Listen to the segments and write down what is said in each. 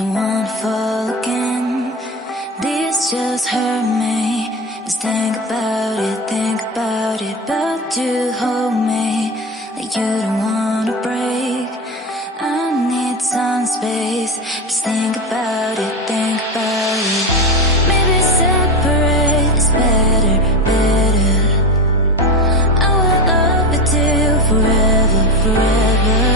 don't wanna fall again. This just hurt me. Just think about it, but you hold me like you don't wanna break. I need some space. Just think about it, maybe separate is better, better. I will love you till forever, forever.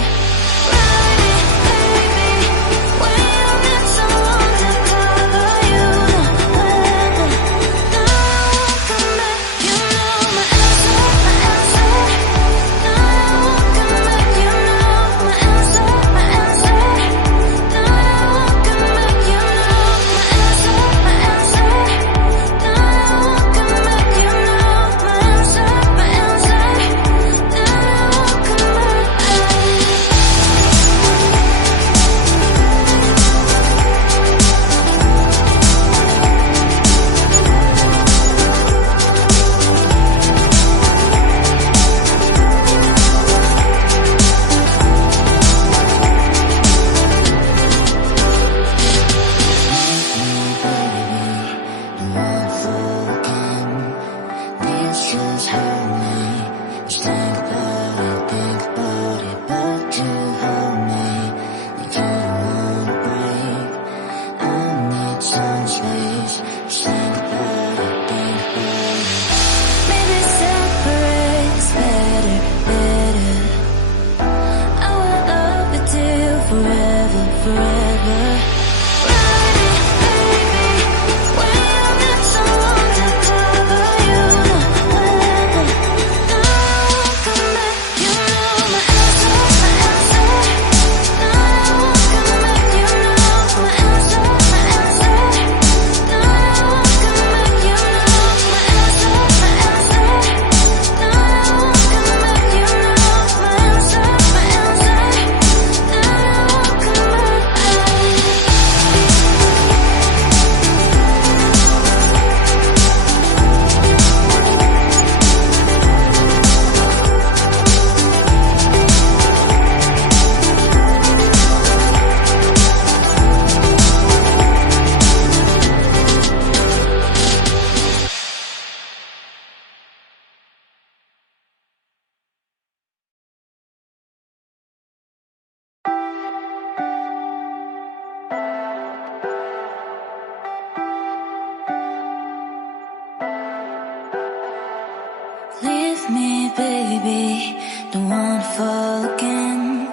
Leave me, baby, don't wanna fall again.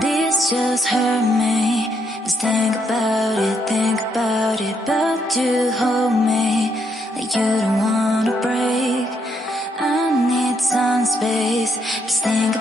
This just hurt me. Just think about it, but you hold me like you don't wanna break. I need some space. Just think